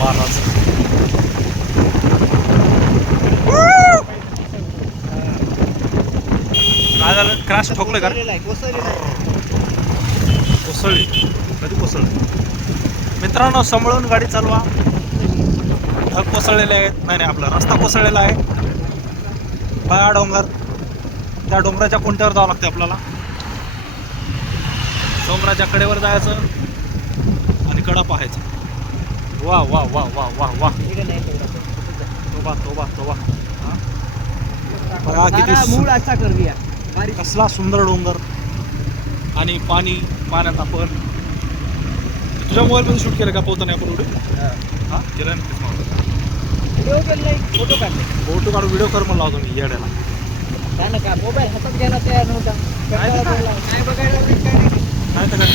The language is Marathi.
महाराज काय झालं क्रॅश ठोकलं का कोसळली कधी कोसळली मित्रांनो सांभाळून गाडी चालवा ढग कोसळलेले आहेत नाही आपला रस्ता कोसळलेला आहे बघा डोंगर त्या डोंगराच्या कोणत्यावर जावं लागते आपल्याला डोंगराच्या कडेवर जायचं आणि कडा पाहायचं वा वा वा वा वा वा तोबा तोबा तोबा बघा किती कसला सुंदर डोंगर आणि पाणी पाण्यात आपण तुझ्या मोबाईलमध्ये शूट केलं का पोहताना आपण व्हिडिओ हां केलं ना फोटो काढून व्हिडिओ कर म्हणला होता मी येड्याला मोबाईल हातात घ्यायला तयार नव्हता काय तर काय